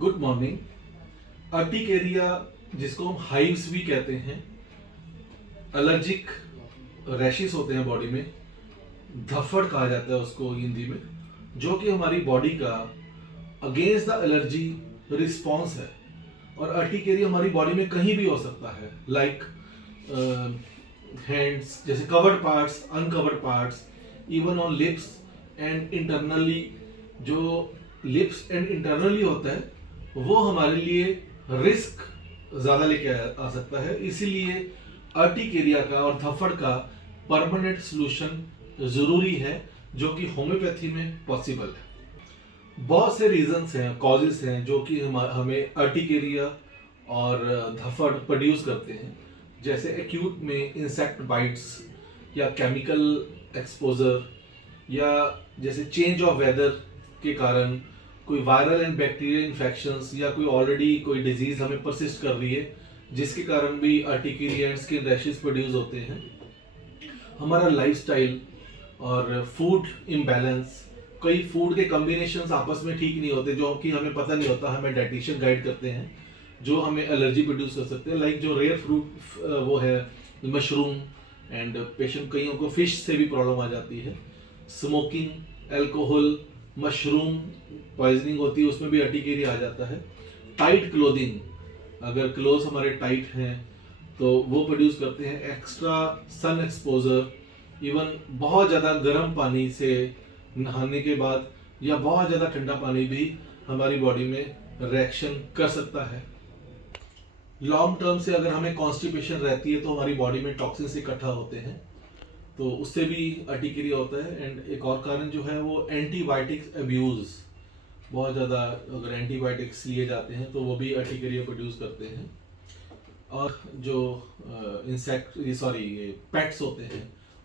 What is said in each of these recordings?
Good morning. Urticaria, जिसको हम hives भी कहते हैं, एलर्जिक रैशेस होते हैं बॉडी में, धफ्फड़ कहा जाता है उसको हिंदी में, जो कि हमारी बॉडी का अगेंस्ट द एलर्जी रिस्पॉन्स है। और अर्टिकेरिया हमारी बॉडी में कहीं भी हो सकता है, लाइक हैंड्स, जैसे covered parts, uncovered parts, even on lips and internally. जो लिप्स एंड इंटरनली होता है वो हमारे लिए रिस्क ज़्यादा लेके आ सकता है। इसीलिए अर्टिकेरिया का और धफ्फड़ का परमानेंट सोल्यूशन ज़रूरी है, जो कि होम्योपैथी में पॉसिबल है। बहुत से रीजंस हैं, कॉजेस हैं, जो कि हमें अर्टिकेरिया और धफ्फड़ प्रोड्यूस करते हैं। जैसे एक्यूट में इंसेक्ट बाइट्स, या केमिकल एक्सपोजर, या जैसे चेंज ऑफ वेदर के कारण कोई वायरल एंड बैक्टीरियल इन्फेक्शंस, या कोई ऑलरेडी कोई डिजीज हमें परसिस्ट कर रही है, जिसके कारण भी urticaria and skin rashes produce होते हैं। हमारा लाइफस्टाइल और फूड इम्बैलेंस, कई फूड के कॉम्बिनेशंस आपस में ठीक नहीं होते, जो कि हमें पता नहीं होता, हमें डाइटिशियन गाइड करते हैं, जो हमें एलर्जी प्रोड्यूस कर सकते हैं। लाइक जो रेयर फ्रूट वो है मशरूम, एंड पेशेंट कईयों को फिश से भी प्रॉब्लम आ जाती है। स्मोकिंग, अल्कोहल, मशरूम पॉइजनिंग होती है, उसमें भी अर्टिकेरिया आ जाता है। टाइट क्लोथिंग, अगर क्लोथ हमारे टाइट हैं तो वो प्रोड्यूस करते हैं। एक्स्ट्रा सन एक्सपोजर, इवन बहुत ज़्यादा गर्म पानी से नहाने के बाद या बहुत ज़्यादा ठंडा पानी भी हमारी बॉडी में रिएक्शन कर सकता है। लॉन्ग टर्म से अगर हमें कॉन्स्टिपेशन रहती है तो हमारी बॉडी में टॉक्सिन्स इकट्ठा होते हैं, तो उससे भी अर्टिकेरिया होता है। एंड एक और कारण जो है वो एंटीबायोटिक्स अब्यूज़, बहुत ज़्यादा अगर एंटीबायोटिक्स लिए जाते हैं तो वो भी अर्टिकेरिया प्रोड्यूस करते हैं। और जो ये पेट्स होते हैं,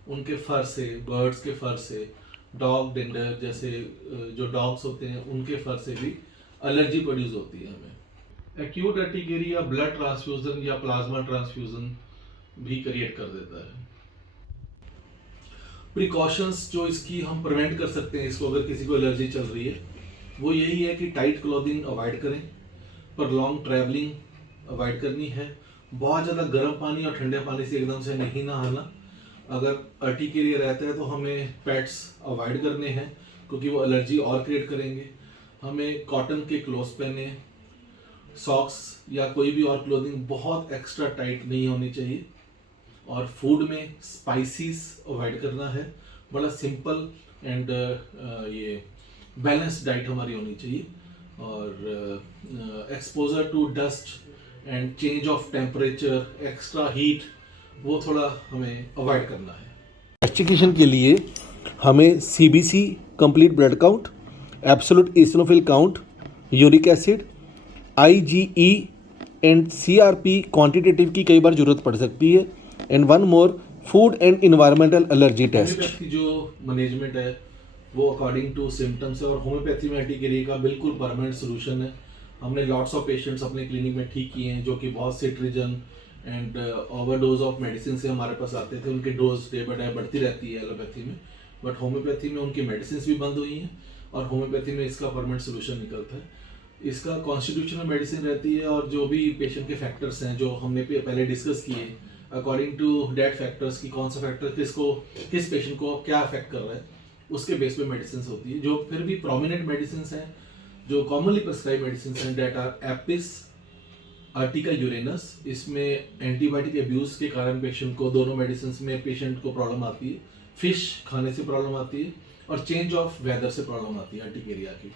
उनके फर से, बर्ड्स के फर से, डॉग डेंडर जैसे जो डॉग्स होते हैं उनके फर से भी एलर्जी प्रोड्यूस होती है हमें। एक्यूट अर्टिकेरिया ब्लड ट्रांसफ्यूजन या प्लाज्मा ट्रांसफ्यूजन भी क्रिएट कर देता है। प्रिकॉशंस जो इसकी हम प्रिवेंट कर सकते हैं इसको, अगर किसी को एलर्जी चल रही है, वो यही है कि टाइट क्लॉथिंग अवॉइड करें, पर लॉन्ग ट्रैवलिंग अवॉइड करनी है। बहुत ज़्यादा गर्म पानी और ठंडे पानी से एकदम से नहीं नहाना। अगर अर्टिकेरिया रहता है तो हमें पैड्स अवॉइड करने हैं, क्योंकि वो एलर्जी और क्रिएट करेंगे। हमें कॉटन के क्लोथ्स पहने, सॉक्स या कोई भी और क्लोथिंग बहुत एक्स्ट्रा टाइट नहीं होनी चाहिए। और फूड में स्पाइसेस अवॉइड करना है। बड़ा सिंपल एंड ये बैलेंस डाइट हमारी होनी चाहिए। और exposure to dust and change of temperature, extra heat, वो थोड़ा हमें अवॉइड करना है। इन्वेस्टिगेशन के लिए हमें CBC complete blood count, absolute eosinophil count, uric acid, IgE and CRP quantitative की कई बार जरूरत पड़ सकती है। And one more, food and environmental allergy test. Homeopathy जो मैनेजमेंट है वो अकॉर्डिंग टू सिम्टम्स है, और होम्योपैथी में अर्टिकेरिया का बिल्कुल परमानेंट सोल्यूशन है। हमने लॉट्स ऑफ पेशेंट्स अपने क्लिनिक में ठीक किए हैं, जो कि बहुत cetirizine and overdose of medicine से हमारे पास आते थे। उनकी डोज डे बाय डे बढ़ती रहती है एलोपैथी में, बट होम्योपैथी में उनकी मेडिसिन भी बंद हुई हैं, और होम्योपैथी में इसका परमानेंट सोल्यूशन निकलता है। इसका कॉन्स्टिट्यूशनल मेडिसिन रहती है, और जो भी पेशेंट के फैक्टर्स हैं जो हमने पहले डिस्कस किए, अकॉर्डिंग टू डेट फैक्टर्स की कौन सा फैक्टर किस पेशेंट को क्या अफेक्ट कर रहा है, उसके बेस पे मेडिसिन होती है। जो फिर भी प्रोमिनेंट मेडिसिन हैं, जो कॉमनली प्रिस्क्राइब मेडिसिन हैं, that are apis, urtica urens. इसमें एंटीबायोटिक अब्यूज के कारण पेशेंट को, दोनों मेडिसिन में पेशेंट को प्रॉब्लम आती है। फिश खाने से प्रॉब्लम आती है, और चेंज ऑफ वेदर से प्रॉब्लम आती है अर्टिकेरिया की।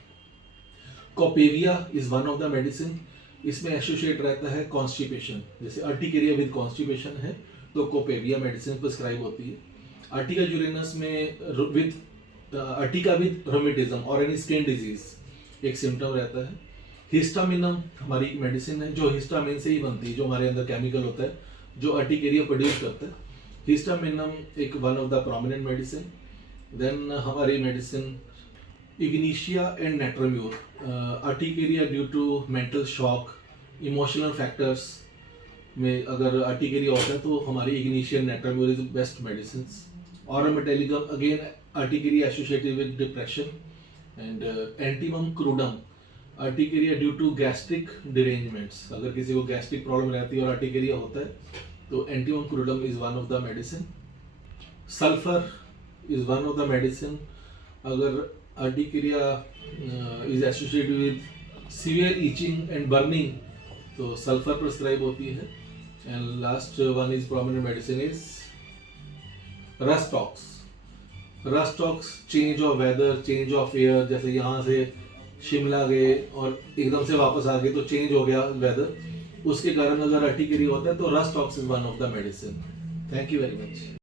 Copaiva is one of the medicine. इसमें एसोसिएट रहता है कॉन्स्टिपेशन, जैसे अर्टिकेरिया विद कॉन्स्टिपेशन है तो कोपेविया मेडिसिन प्रिस्क्राइब होती है। अर्टिका यूरेनस में विद अर्टिका विद रोमेटिज्म और एनी स्किन डिजीज एक सिम्टम रहता है। हिस्टामिनम हमारी मेडिसिन है, जो हिस्टामिन से ही बनती है, जो हमारे अंदर केमिकल होता है जो अर्टिकेरिया प्रोड्यूस करता है। हिस्टामिनम एक one of the prominent medicine. Then हमारी medicine ignatia and natrum mur, urticaria due to mental shock, emotional factors में अगर अर्टिकेरिया होता है तो हमारी ignatia natrum mur is best medicine. Aurum metallicum again urticaria associated with depression. And antimonium crudum urticaria due to gastric derangements, अगर किसी को gastric problem रहती है और अर्टिकेरिया होता है तो antimonium crudum is one of the medicine. Sulphur is one of the medicine अगर urticaria is associated with severe itching and burning, तो सल्फर प्रिस्क्राइब होती है। And last one is prominent medicine is rhus tox. Rhus tox change of weather, change of air, जैसे यहाँ से शिमला गए और एकदम से वापस आ गए तो चेंज हो गया वेदर, उसके कारण अगर अर्टिकेरिया होता है तो rhus tox is one of the medicine. Thank you very much.